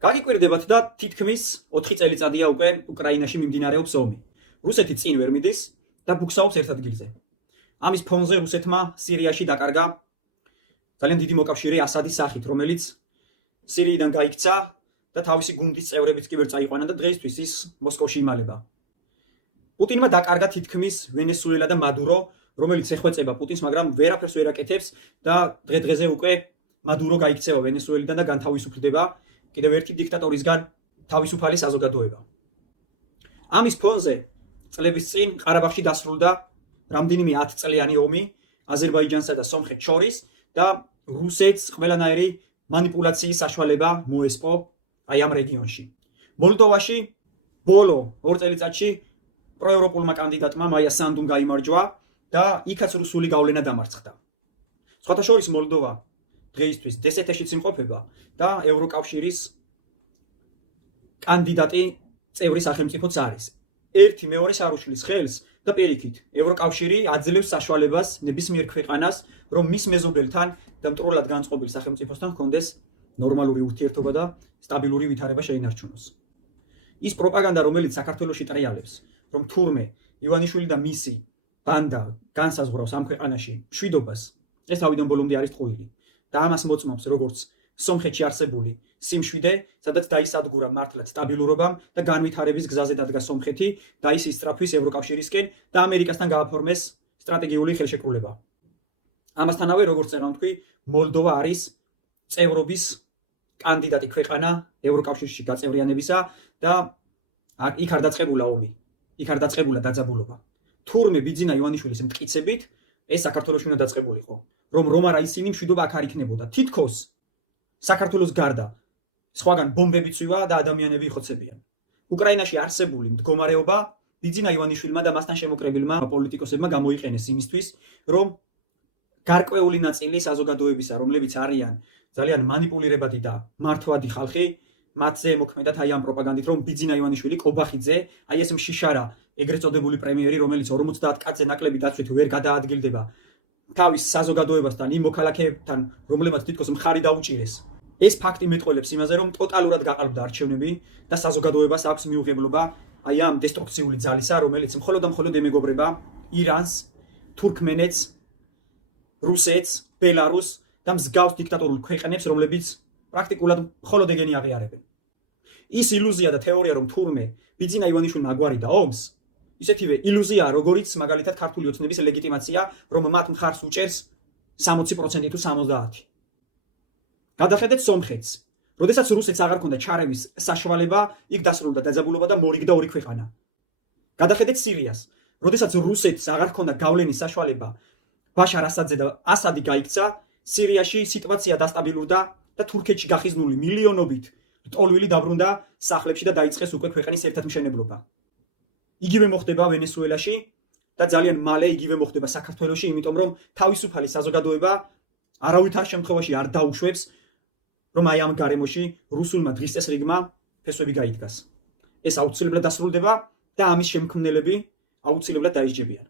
გაგიკვირდებათ და თითქმის 4 წელიწადია უკვე უკრაინაში მიმდინარეობს ომი. რუსეთი წინ ვერ მიდის და ბუქსაობს ერთ ადგილზე. ამის ფონზე რუსეთმა სირიაში დაკარგა ძალიან დიდი მოკავშირე ასადის სახით, რომელიც სირიიდან გაიქცა და თავისი გუნდის წევრებიც კი ვერ წაიყვანა და დღეისთვის ის მოსკოვში იმალება. პუტინმა დაკარგა თითქმის ვენესუელა და მადურო, რომელიც ეხვეწება პუტინს, მაგრამ ვერაფერს ვერ აკეთებს და დღე-დღეზე უკვე მადურო გაიქცევა ვენესუელიდან და განთავისუფლდება კიდევ ერთი დიქტატორისგან თავისუფალი საზოგადოება. ამის ფონზე წლების წინ ყარაბაღში დასრულდა რამდენიმე 10 წლიანი ომი აზერბაიჯანსა და სომხეთს შორის და რუსეთს ყველანაირი მანიპულაციის საშუალება მოესპო აი ამ რეგიონში. მოლდოვაში ბოლო 2 წელიწადში პროევროპულმა კანდიდატმა მაია სანდუმ გაიმარჯვა და იქაც რუსული გავლენა დამარცხდა. სხვათა შორის მოლდოვა დღეისთვის DST-შიც იმყოფება და ევროკავშირის კანდიდატი წევრი სახელმწიფოც არის. ერთი მეორეს არ უშლის ხელს და პირიქით ევროკავშირი აძლევს საშუალებას ნებისმიერ ქვეყანას, რომ მის მეზობელთან და მტრულად განწყობილ სახელმწიფოსთან ჰქონდეს ნორმალური ურთიერთობა და სტაბილური ვითარება შეინარჩუნოს. ის პროპაგანდა, რომელიც საქართველოში ტრიალებს, რომ თურმე ივანიშვილი და მისი ბანდა განსაზღვრავს ამ ქვეყანაში მშვიდობას, ეს თავიდან ბოლომდე არის ტყუილი და ამას მოწმობს როგორც სომხეთში არსებული სიმშვიდე, სადაც დაისადგურა მართლაც სტაბილურობამ და განვითარების გზაზე დადგა სომხეთი და ის ისწრაფვის ევროკავშირისკენ და ამერიკასთან გააფორმეს სტრატეგიული ხელშეკრულება. ამასთანავე, როგორც წერან თქვი, მოლდოვა არის წევრობის კანდიდატი ქვეყანა ევროკავშირში გაწევრიანებისა და იქ არ დაწყებულა ომი, იქ არ დაწყებულა დაძაბულობა. თურმე ბიძინა ივანიშვილის მტკიცებით ეს საქართველოში უნდა დაწყებულიყო, რომ არა ისინი მშვიდობა აქ არ იქნებოდა. თითქოს საქართველოს გარდა სხვაგან ბომბები წვივა და ადამიანები იხოცებიან. უკრაინაში არსებული მდგომარეობა ბიძინა ივანიშვილმა და მასთან შემოკრებილმა პოლიტიკოსებმა გამოიყენეს იმისთვის, რომ გარკვეული ნაწილი საზოგადოებისა, რომლებიც არიან ძალიან მანიპულირებადი და მართვადი ხალხი, მათზე მოქმედათ აი ამ პროპაგანდით, რომ ბიძინა ივანიშვილი კობახიძე, აი ეს მშიშარა ეგრეთ წოდებული პრემიერი, რომელიც 50 კაცზე ნაკლები დაცვით ვერ გადაადგილდება თავის საზოგადოებასთან, იმ მოქალაქეებთან, რომლებმაც თითქოს მხარი დაუჭირეს. ეს ფაქტი მეტყველებს იმაზე, რომ ტოტალურად გაყალბდა არჩევნები და საზოგადოებას აქვს მიუღებლობა აი ამ დესტრუქციული ძალისა, რომელიც მხოლოდ და მხოლოდ ემეგობრება ირანს, თურქმენეთს, რუსეთს, ბელარუსს და მსგავს დიქტატორულ ქვეყნებს, რომლებიც პრაქტიკულად მხოლოდ ეგენი აღიარებენ. ის ილუზია და თეორია, რომ თურმე ბიძინა ივანიშვილმა აგვარიდა ომს, ისეთივე ილუზია, როგორიც მაგალითად ქართული ოცნების ლეგიტიმაცია, რომ მათ მხარს უჭერს 60% თუ 70%. გადახედეთ სომხეთს. როდესაც რუსეთს აღარ ჰქონდა ჩარევის საშუალება, იქ დასრულდა დაძაბულობა და მორიგდა ორი ქვეყანა. გადახედეთ სირიას. როდესაც რუსეთს აღარ ჰქონდა გავლენის საშუალება, ბაშარ ასადზე და ასადი გაიქცა, სირიაში სიტუაცია დასტაბილურდა და თურქეთში გახიზნული მილიონობით ლტოლვილი დაბრუნდა სახლებში და დაიწყეს უკვე ქვეყნის ერთადმშენებლობა. იგივე მოხდება ვენესუელაში და ძალიან მალე იგივე მოხდება საქართველოში, იმიტომ რომ თავისუფალი საზოგადოება არავითარ შემთხვევაში არ დაუშვებს, რომ აი ამ გარემოში რუსულმა დღის წესრიგმა ფესვები გაიდგას. ეს აუცილებლად დასრულდება და ამის შემქმნელები აუცილებლად დაისჯებიან.